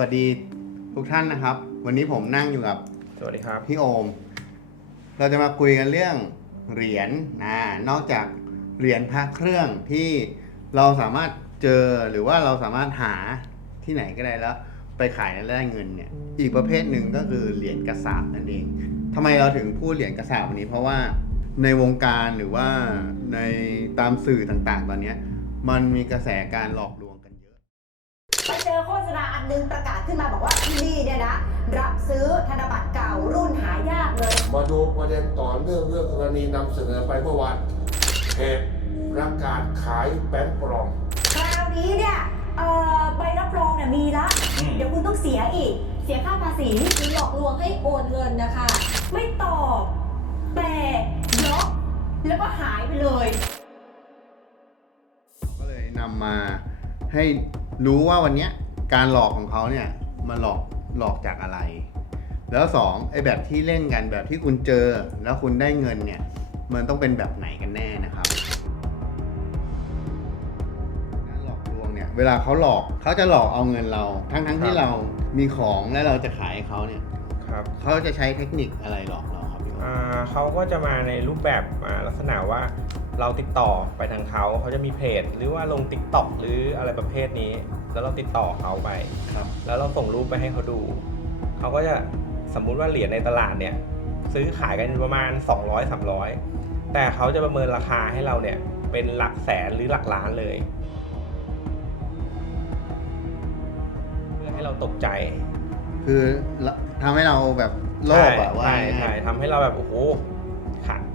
วัสดีทุกท่านนะครับ วันนี้ผมนั่งอยู่กับสวัสดีครับ พี่โอม เราจะมาคุยกันเรื่องเหรียญนะนอกจากเหรียญพระเครื่องที่เราสามารถเจอหรือว่าเราสามารถหาที่ไหนก็ได้แล้ว ไปขายแล้วได้เงินเนี่ยอีกประเภทหนึ่งก็คือเหรียญกระสาบนั่นเองทำไมเราถึงพูดเหรียญกระสาบวันนี้ เพราะว่าในวงการหรือว่าในตามสื่อต่างๆ ตอนเนี้ยมันมีกระแสการหลอกลวงกันเยอะ ไปเจอโฆษณาอันหนึงประกาศขึ้นมาบอกว่าที่นี่เนี่ยนะ รับซื้อธนบัตรเก่ารุ่นหายากเลย มาดูประเด็นต่อเนื่องเรื่องกรณีนำเสนอไปเมื่อวานเหตุประกาศขายแบงค์ปลอม คราวนี้เนี่ยเอ่อใบรับรองเนี่ยมีละเดี๋ยวคุณต้องเสียอีก เสียค่าภาษีหลอกลวงให้โอนเงินนะคะ ไม่ตอบแต่บล็อกแล้วก็หายไปเลย ก็เลยนำมา ให้รู้ว่าวันเนี้ยการหลอกของเขาเนี่ยมันหลอกหลอกจากอะไร แล้วสองไอ้แบบที่เล่นกันแบบที่คุณเจอ แล้วคุณได้เงินเนี่ยมันต้องเป็นแบบไหนกันแน่นะครับการหลอกลวงเนี่ยเวลาเขาหลอกเขาจะหลอกเอาเงินเรา ทั้งทั้งๆที่ครับเรามีของและเราจะขายให้เขาเนี่ยครับเขาจะใช้เทคนิคอะไรหลอกเราครับพี่โอ๊ต อ่าเขาก็จะมาในรูปแบบอ่าลักษณะว่า เราติดต่อไปทางเขาเขาจะมีเพจ หรือว่าลง t ิ k t o k หรืออะไรประเภทนี้ แล้วเราติดต่อเขาไป ครับ แล้วเราส่งรูปไปให้เขาดู เขาก็จะสมมุติว่าเหรียญในตลาดเนี่ย ซื้อขายกันประมาณ 200 300 แต่เขาจะประเมินราคาให้เราเนี่ย เป็นหลักแสนหรือหลักล้านเลย เพื่อให้เราตกใจคือทำให้เราแบบโลภอะว่าใช่ง่ายๆใช่ทำให้เราแบบโอ้โหขาด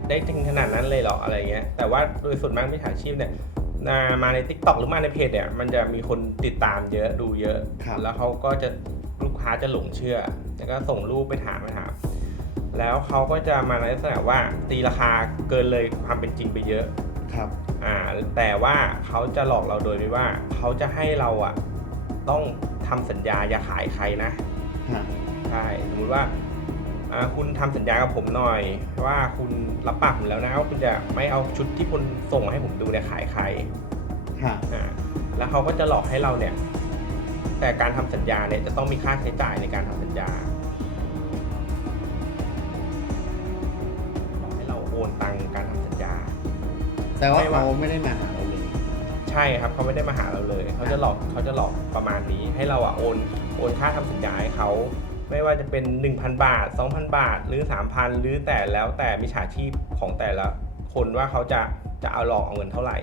ได้ถึงขนาดนั้นเลยเหรออะไรเงี้ยแต่ว่าโดยส่วนมากมิจฉาชีพเนี่ยมามาใน t ิ k t o k หรือมาในเพจเนี่ยมันจะมีคนติดตามเยอะดูเยอะครับแล้วเขาก็จะลูกค้าจะหลงเชื่อ แล้วก็ส่งรูปไปถามไปถามแล้วเขาก็จะมาในลักษณะว่าตีราคาเกินเลยความเป็นจริงไปเยอะครับอ่าแต่ว่าเขาจะหลอกเราโดยที่ว่าเขาจะให้เราอะต้องทำสัญญาอย่าขายใครนะฮะใช่สมมติว่าอ่า คุณทำสัญญากับผมหน่อย ว่าคุณรับปากผมแล้วนะว่าคุณจะไม่เอาชุดที่คุณส่งมาให้ผมดูเนี่ยขายใครฮะอ่าแล้วเขาก็จะหลอกให้เราเนี่ย แต่การทำสัญญาเนี่ยจะต้องมีค่าใช้จ่ายในการทำสัญญาหลอกให้เราโอนตังค์การทำสัญญา แต่ว่าไม่ว่าเขาไม่ได้มาหาเราเลย ใช่ครับเขาไม่ได้มาหาเราเลย เขาจะหลอกเขาจะหลอกประมาณนี้ ให้เราอะโอนโอนค่าทำสัญญาให้เขา ไม่ว่าจะเป็น 1,000 บาท 2,000 บาท หรือ 3,000 หรือแต่แล้วแต่มิจฉาชีพของแต่ละคนว่าเขาจะจะเอาหลอกเอาเงินเท่าไหร่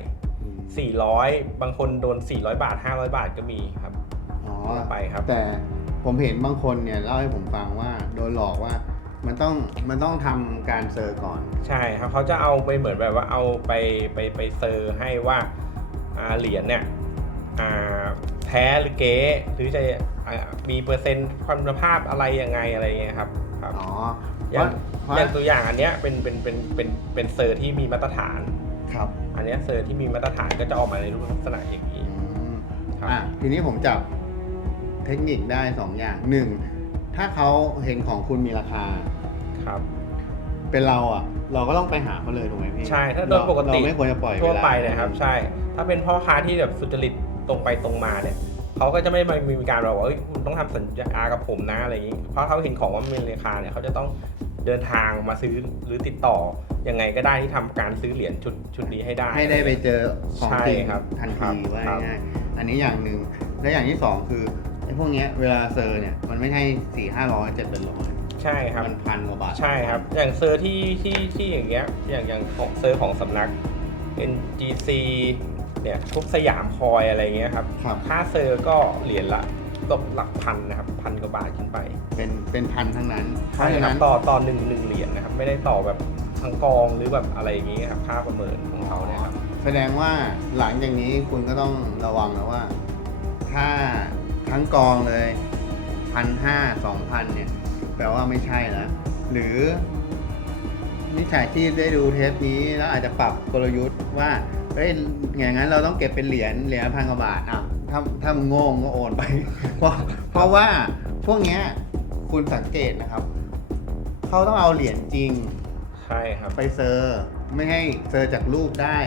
400 บางคนโดน 400 บาท 500 บาทก็มีครับอ๋อไปครับ แต่ผมเห็นบางคนเนี่ยเล่าให้ผมฟังว่าโดนหลอกว่ามันต้องมันต้องทำการเซอร์ก่อน ใช่ครับเขาจะเอาไปเหมือนแบบว่าเอาไปไปไปเซอร์ให้ว่าอ่าเหรียญเนี่ยอ่าแท้หรือเก๊หรือจะอ่า มีเปอร์เซ็นต์คุณภาพอะไรยังไงอะไรเงี้ยครับครับอ๋ออเพย่างราะเพราะอย่างตัวอย่างอันเนี้ยเป็นเป็นเป็นเป็นเป็นเซอร์ที่มีมาตรฐานครับ อันเนี้ยเซอร์ที่มีมาตรฐานก็จะออกมาในรูปลักษณะอย่างนี้อืมครับอะทีนี้ผมจับเทคนิคได้สองอย่างหนึ่งถ้าเขาเห็นของคุณมีราคาครับ เป็นเราอะ เราก็ต้องไปหาเขาเลยถูกไหมพี่ใช่ถ้าโดยปกติเราไม่ควรจะปล่อยทั่วเวลาไปเลยครับ ใช่ ถ้าเป็นพ่อค้าที่แบบสุจริตตรงไปตรงมาเนี่ย เขาก็จะไม่มามีการแบบว่าเอ้ยคุณต้องทำสัญญากับผมนะอะไรอย่างนี้ เพราะเขาเห็นของว่ามันมีราคาเนี่ยเขาจะต้องเดินทางมาซื้อหรือติดต่อยังไงก็ได้ที่ทำการซื้อเหรียญชุดชุดนี้ให้ได้ ให้ได้ไปเจอของใช่จริงครับทันครัทีบว่าครับง่ายๆอันนี้อย่างหนึ่งและอย่างที่สองคือไอ้พวกเนี้ยเวลาเซอร์เนี่ยมันไม่ใช่สี่ห้าร้อยเจ็ดเป็นร้อยใช่ครับมันพันกว่าบาทใช่ครับ อย่างเซอร์ที่ที่ที่อย่างเงี้ยอย่างอย่างของเซอร์ของสำนัก NGC เนี่ยพวกสยามคอยอะไรเงี้ยครับครับ ค่าเซอร์ก็เหรียญละตกหลักพันนะครับพันกว่าบาทขึ้นไปเป็นเป็นพันทั้งนั้นเพใช่ราะฉะครันั้บนต่อต่อหนึ่งหนึ่งเหรียญนะครับ ไม่ได้ต่อแบบทั้งกองหรือแบบอะไรอย่างงี้ครับค่าประเมินของเขาเนี่ยครับแสดงว่าหลังจากนี้คุณก็ต้องระวังแล้วว่า ถ้าทั้งกองเลยพันห้าสองพันเนี่ย แปลว่าไม่ใช่แล้วหรือ มิจฉาชีพได้ดูเทปนี้แล้วอาจจะปรับกลยุทธ์ว่าเฮ้ยอย่างนั้นเราต้องเก็บเป็นเหรียญเหรียญละพันกว่าบาทอะถ้าถ้ามึงโง่มึงก็โอนไป เพราะเพราะว่าพวกเนี้ยคุณสังเกตนะครับ เขาต้องเอาเหรียญจริงใช่ครับ ไปเซอร์ไม่ให้เซอร์จากรูปได้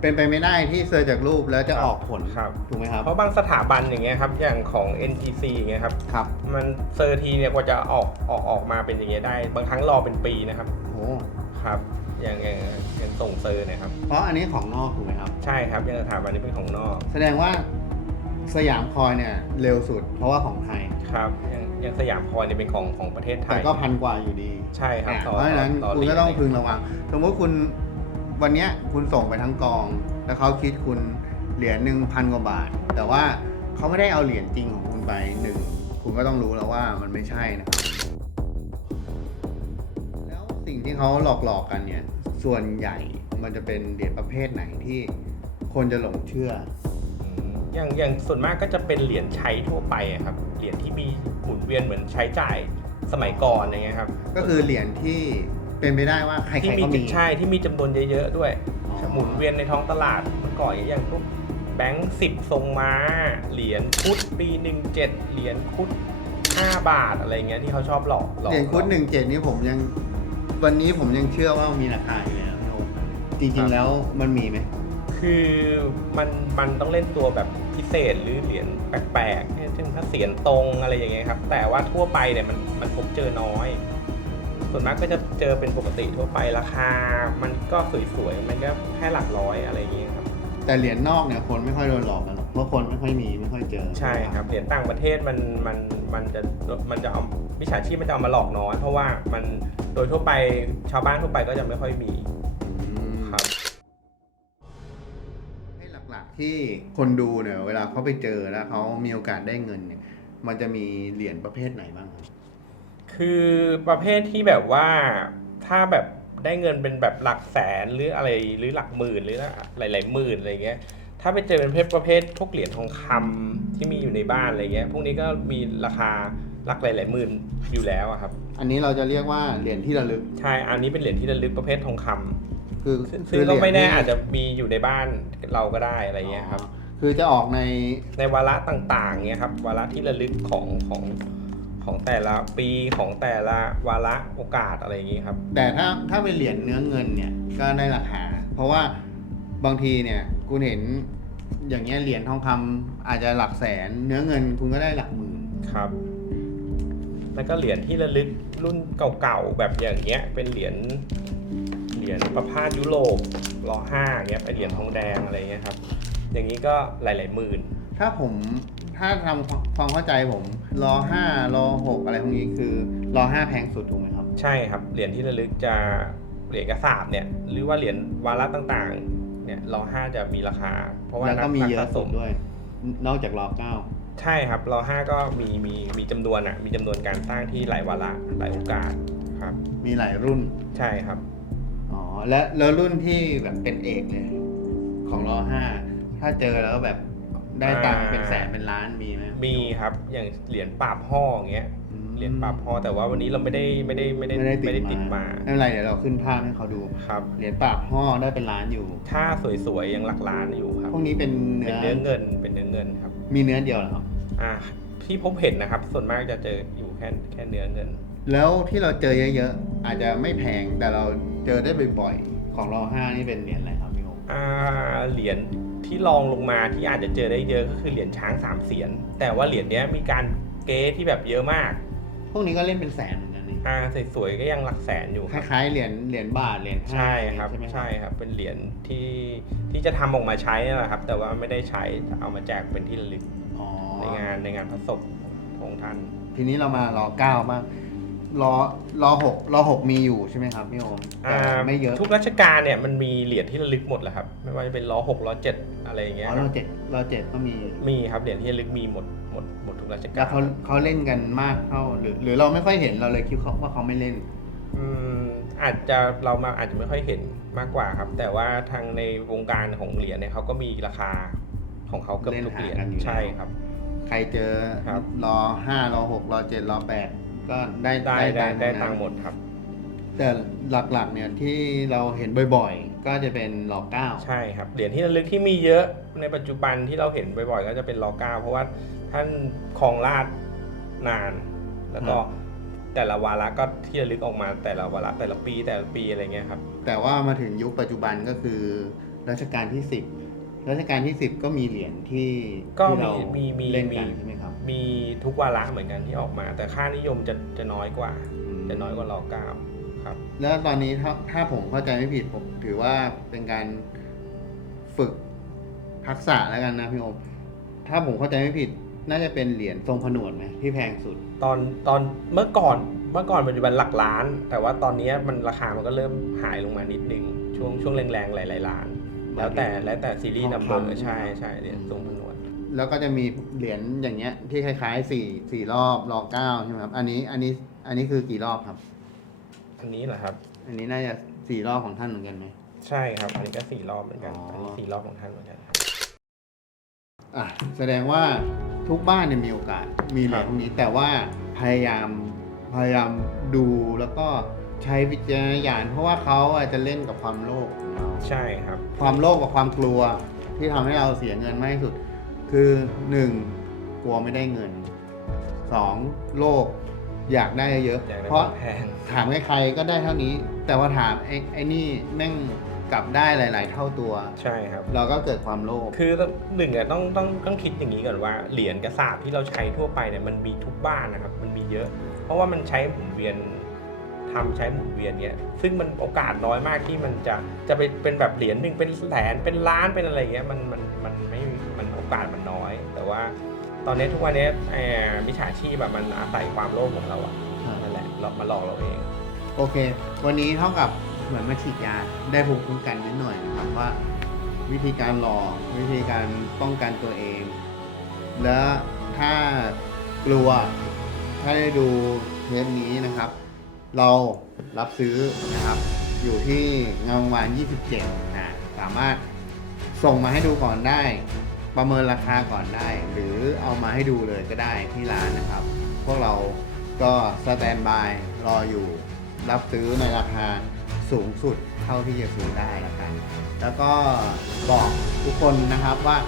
ไปเป็นไปไม่ได้ที่เซอร์จากรูปแล้วจะครับออกผลครับ ถูกไหมครับ เพราะบางสถาบันอย่างเงี้ยครับอย่างของ NTC อย่างเงี้ยครับ ครับ มันเซอร์ทีเนี่ยกว่าจะออกออกออกมาเป็นอย่างเงี้ยได้ บางครั้งรอเป็นปีนะครับโอ้ ครับอย่างอย่างอย่างส่งเซอร์เนะครับ เพราะอันนี้ของนอกถูกไหมครับ ใช่ครับอย่างสถาบันนี้เป็นของนอกแสดงว่าสยามคอยเนี่ยเร็วสุด เพราะว่าของไทย ครับอย่างอย่างสยามพรเนี่ยเป็นของของประเทศไทแต่ยก็พันกว่าอยู่ดีใช่ครับอะต่อเพราะฉะนั้นต่คุณเหรีก็ยญต้องเลยพึงระวัง สมมติคุณวันเนี้ยคุณส่งไปทั้งกอง แล้วเขาคิดคุณเหรียญหนึ่งพันกว่าบาท แต่ว่าเขาไม่ได้เอาเหรียญจริงของคุณไปหนึ่งคุณก็ต้องรู้แล้วว่ามันไม่ใช่นะครับแล้ว สิ่งที่เขาหลอกหลอกๆกันเนี่ย ส่วนใหญ่มันจะเป็นเหรียญประเภทไหนที่คนจะหลงเชื่ออืมอย่างอย่างส่วนมากก็จะเป็นเหรียญใช้ทั่วไปอะครับ เหรียญที่มีหมุนเวียนเหมือนใช้จ่ายสมัยก่อนอย่างเงี้ยครับ ก็คือเหรียญที่เป็นไปได้ว่าใครที่ๆมีก็มี ใช่ที่มีจำนวนเยอะๆด้วย อ๋อ หมุนเวียนในท้องตลาดเมื่อก่อนอย่างพวกแบงค์สิบทรงม้า เหรียญคุดปีหนึ่งเจ็ดเหรียญคุดห้าบาทอะไรเงี้ยที่เขาชอบหลอกหลอกเหรียญคุดหนึ่งเจ็ดนี่ผมยัง วันนี้ผมยังเชื่อว่ามีราคาอยู่เลยนะพี่โอ๊คจริง ๆ แล้วมันมีไหม คือมันมันต้องเล่นตัวแบบพิเศษหรือเหรียญแปลกๆเช่นถ้าเสียนตรงอะไรอย่างเงี้ยครับ แต่ว่าทั่วไปเนี่ยมันมันพบเจอน้อย ส่วนมากก็จะเจอเป็นปกติทั่วไปราคา มันก็สวยๆมันก็แค่หลักร้อยอะไรอย่างเงี้ยครับ แต่เหรียญนอกเนี่ยคนไม่ค่อยโดนหลอกกันหรอกเพราะคนไม่ค่อยมีไม่ค่อยเจอ ใช่ครับเหรียญต่างประเทศมันมันมันจะมันจะเอา วิชาชีพมันจะเอามาหลอกน้อย เพราะว่ามันโดยทั่วไปชาวบ้านทั่วไปก็จะไม่ค่อยมีอืมครับ ให้หลักๆที่คนดูเนี่ยเวลาเขาไปเจอแล้วเขามีโอกาสได้เงินเนี่ย มันจะมีเหรียญประเภทไหนบ้างครับคือประเภทที่แบบว่าถ้าแบบได้เงินเป็นแบบหลักแสนหรืออะไรหรือหลักหมื่นหรือหลายๆหมื่นอะไรเงี้ย ถ้าไปเจอเป็นประเภทประเภทพวกเหรียญทองคำที่มีอยู่ในบ้านอะไรเงี้ยพวกนี้ก็มีราคา หลักหลายๆหมื่นอยู่แล้วอะครับ อันนี้เราจะเรียกว่าเหรียญที่ระลึก ใช่ อันนี้เป็นเหรียญที่ระลึกประเภททองคำคือซึ่งคืซึ่งเหก็รียญไม่แน่ที่อาจจะมีอยู่ในบ้านเราก็ได้อะไรเงี้ยครับอ๋อคือจะออกใน ในวาระต่างๆเงี้ยครับวาระที่ระลึกของของของแต่ละปีของแต่ละวาระโอกาสอะไรอย่างงี้ครับ แต่ถ้าถ้าเป็นเหรียญเนื้อเงินเนี่ยก็ได้ราคา เพราะว่าบางทีเนี่ยคุณเห็นอย่างเงี้ยเหรียญทองคำอาจจะหลักแสน เนื้อเงินคุณก็ได้หลักหมื่นครับ แล้วก็เหรียญที่ระลึกรุ่นเก่าๆแบบอย่างเงี้ยเป็นเหรียญเหรียญประพาสยุโรปรอห้าเงี้ยเป็นเหรียญทองแดงอะไรเงี้ยครับอย่างนี้ก็หลายๆหมื่น ถ้าผมถ้าทำความเข้าใจผมรอห้ารอหกอะไรพวกนี้คือรอห้าแพงสุดถูกไหมครับ ใช่ครับเหรียญที่ระลึกจะเหรียญกระสาบเนี่ยหรือว่าเหรียญวาระต่างๆเนี่ยรอห้าจะมีราคา เพราะว่าแล้วก็มีนัเยอะสะสสุดมด้วย นอกจากรอเก้า ใช่ครับรอห้าก็มีมีมีจำนวนอะมีจำนวนการสร้างที่หลายวาระหลายโอกาสครับ มีหลายรุ่น ใช่ครับ อ๋อ และแล้วรุ่นที่แบบเป็นเอกเลย ของรอห้าถ้าเจอแล้วแบบได้ตังค์อ่าเป็นแสนเป็นล้านมีไหมมีครับ อย่างเหรียญปราบห่ออย่างเงี้ยอืม เหรียญปราบห่อแต่ว่าวันนี้เราไม่ได้ไม่ได้ไม่ได้ไม่ได้ไม่ได้ติติดดมามาไม่เป็นไรเดี๋ยวเราขึ้นภาพให้เขาดูครับเหรียญปากห่อได้เป็นล้านอยู่ ถ้าสวยๆยังหลักล้านอยู่ครับพวกนี้เป็นเป็เนื้นอเนื้อเงินเป็นเนื้อเงินครับ มีเนื้อเดียวเหรอครับอ่าที่พบเห็นนะครับ ส่วนมากจะเจออยู่แค่แค่เนื้อเงิน แล้วที่เราเจอเยอะๆอาจจะไม่แพงแต่เราเจอได้บ่อยๆของรอห้านี่เป็นเหรียญอะไรครับพี่โอมอ่าเหรียญที่รองลงมาที่อาจจะเจอได้เยอะก็คือเหรียญช้างสามเสียนแต่ว่าเหรียญเนี้ยมีการเก๊ที่แบบเยอะมากพ วกนี้ก็เล่นเป็นแสนเหมือนกันนี่อ่าสวยๆก็ยังหลักแสนอยู่คครับ ล้ายๆเหรียญเหรียญบาทเหรียญห้าใช่ครับใช่ไหมใช่ครับ เป็นเหรียญที่ที่จะทำออกมาใช้นั่นแหละครับ แต่ว่าไม่ได้ใช้เอามาแจกเป็นที่ระลึกอ๋อในงานในงานพระศพของท่าน ทีนี้เรามารอเก้าบ้างรอรอหกรอหกมีอยู่ใช่ไหมครับพี่โอมแต่อ่าไม่เยอะทุกราชการเนี่ยมันมีเหรียญที่ระลึกหมดแหละครับ ไม่ว่าจะเป็นล้อหกล้อเจ็ดอะไรอย่างเงี้ยอ๋อครรัอบเจ็ดรอเจ็ดก็มีมีครับเหรียญที่ระลึกมีหมดหมดหมดทุก ราชกาแล้รวเขาเขาเล่นกันมากเท่าหรือ หรือเราไม่ค่อยเห็นเราเลยคิดเขาว่าเขาไม่เล่น อืมอาจจะเรามาอาจจะไม่ค่อยเห็นมากกว่าครับ แต่ว่าทางในวงการของเหรียญเนี่ยเขาก็มีราคาของเขาเกือบทุกเหรียญเล่นหากันอยู่แล้ว ใช่ครับ ใครเจอครับ รอห้ารอหกรอเจ็ดรอแปดก็ได้ได้ได้ได้นะตังค์หมดครับ แต่หลักๆเนี่ยที่เราเห็นบ่อยๆ ก็จะเป็นรอเก้าใช่ครับเหรียญที่ระลึกที่มีเยอะในปัจจุบันที่เราเห็นบ่อยๆก็จะเป็นล้อเก้าเพราะว่าท่านครองราชย์นาน แล้วก็แต่ละวาระก็ที่ระลึกออกมาแต่ละวาระแต่ละปีแต่ละปีอะไรเงี้ยครับแต่ว่ามาถึงยุคปัจจุบันก็คือรัชกาลที่สิบรัชกาลที่สิบก็มีเหรียญที่ก็ที่มีเรามีมีเล่นมีกันใช่ไหมครับมีทุกวาระเหมือนกันที่ออกมา แต่ค่านิยมจะจะน้อยกว่ามจะน้อยกว่ารอเก้า ครับ แล้วตอนนี้ถ้าถ้าผมเข้าใจไม่ผิดผมถือว่าเป็นการฝึกทักษะแล้วกันนะพี่โอมถ้าผมเข้าใจไม่ผิด น่าจะเป็นเหรียญทรงผนวดไหมที่แพงสุด ตอนตอนเมื่อก่อนเมื่อก่อนปัจจุบันหลักล้าน แต่ว่าตอนนี้มันราคามันก็เริ่มหายลงมานิดนึง ช่วงช่วงแรงๆหลายๆล้าน แล้วแต่แล้วแต่ซีรีส์ทนัอมงเบอคำร์ใช่ใช่ไหมใช่เหรียญทรงผนวดแล้วก็จะมีเหรียญอย่างเงี้ยที่คล้ายๆสี่สี่รอบรอเก้าใช่ไหมครับ อันนี้อันนี้อันนี้คือกี่รอบครับ อันนี้เหรอครับ อันนี้น่าจะสี่รอบของท่านเหมือนกันไหม ใช่ครับ อันนี้ก็สี่รอบเหมือนกัน อ๋ออั อันนี้สี่รอบของท่านเหมือนกันครับ อะแสดงว่าทุกบ้านเนี่ยมีโอกาสมีเหรียญพวกนี้ แต่ว่าพยายามพยายามดูแล้วก็ใช้วิจารณญาณเพราะว่าเขาอาจจะเล่นกับความโลภของเรา ใช่ครับ ความโลภกับความกลัวที่ทำให้เราเสียเงินมากที่สุด คือหนึ่งกลัวไม่ได้เงินสองโลภ อยากได้เยอะ อยากได้เพราะแพงถามใครๆก็ได้เท่านี้ แต่ว่าถามไอ้ไอ้นี่แม่งกลับได้หลาย ๆ เท่าตัว ใช่ครับ เราก็เกิดความโลภคือหนึ่งอะต้องต้องต้องคิดอย่างนี้ก่อนว่าเหรียญกระสาบที่เราใช้ทั่วไปเนี่ยมันมีทุกบ้านนะครับ มันมีเยอะ เพราะว่ามันใช้หมุนเวียนทำใช้หมุนเวียนเนี่ยซึ่งมันโอกาสน้อยมากที่มันจะจะไปเป็นแบบเหรียญหนึ่งเป็นแสนเป็นล้านเป็นอะไรเงี้ยมันมันมันไม่มันโอกาสมันน้อย แต่ว่า ตอนนี้ทุกวันนี้เอ่อมิจฉาชีพแบบมันอาศัยความโลภของเราอะนั่นแหละหลอกมาหลอกเราเอง โอเค วันนี้เท่ากับเหมือนมาฉีดยาได้ภูมิคุ้มกันนิดหน่อยนะครับว่า วิธีการหลอกวิธีการป้องกันตัวเอง แล้วถ้ากลัวถ้าได้ดูเทปนี้นะครับ เรารับซื้อนะครับอยู่ที่งามวงวาน 27นะสามารถส่งมาให้ดูก่อนได้ ประเมินราคาก่อนได้ หรือเอามาให้ดูเลยก็ได้ที่ร้านนะครับ พวกเราก็สแตนบายรออยู่ รับซื้อในราคาสูงสุดเท่าที่จะซื้อได้แล้วกัน แล้วก็บอกทุกคนนะครับว่า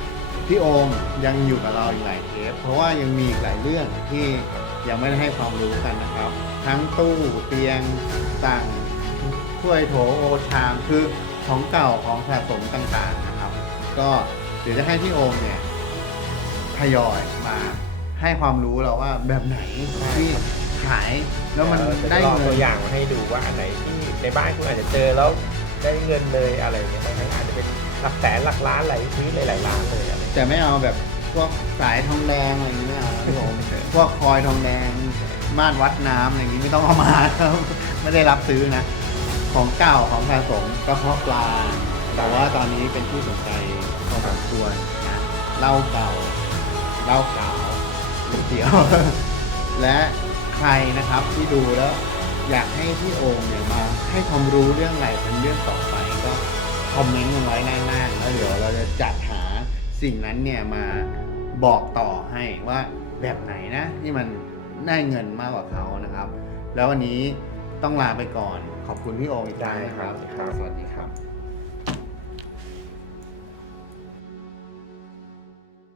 พี่โอมยังอยู่กับเราอีกหลายเทปเพราะว่ายังมีอีกหลายเรื่องที่ยังไม่ได้ให้ความรู้กันนะครับ ทั้งตู้เตียงต่างถ้วยโถโอชามคือของเก่าของสะสมต่างๆนะครับ ก็ ดี๋ยวจะให้พี่โอมเนี่ยทยอยมาให้ความรู้เราว่าแบบไหนที่ขายแล้วมันเดี๋ยวได้จะลองเงิตัวนอย่างมาให้ดูว่าอันไหนที่ในบ้านคุณอาจจะเจอแล้วได้เงินเลยอะไรอย่างเงี้ยบางครั้งอาจจะเป็นหลักแสนหลักล้านหลายชีวิตหลายๆล้านเลยอะไรอย่างเงี้ยแต่ไม่เอาแบบพวกสายทองแดงอะไรอย่างนี้ไม่เอานะพี่โอมพวกคอยทองแดงม่านวัดน้ำอะไรอย่างนี้ไม่ต้องเอามาครับไม่ได้รับซื้อนะ ของเก่าของสะสมกระเพาะปลา แต่ว่าตอนนี้เป็นที่สนใจพ อสมควรนะเหล้าเก่าเหล้าขาวเตี๋ยว และใครนะครับที่ดูแล้วอยากให้พี่โอมเนี่ยมาให้ความรู้เรื่องอะไรเป็นเรื่องต่อไปก็คอมเมนต์กันไว้ล่าๆแล้วเดี๋ยวเราจะจัดหาสิ่งนั้นเนี่ยมาบอกต่อให้ว่าแบบไหนนะที่มันได้เงินมากกว่าเขานะครับ แล้ววันนี้ต้องลาไปก่อนขอบคุณพี่โอมอีกครั้งนะครับ สวัสดีครับ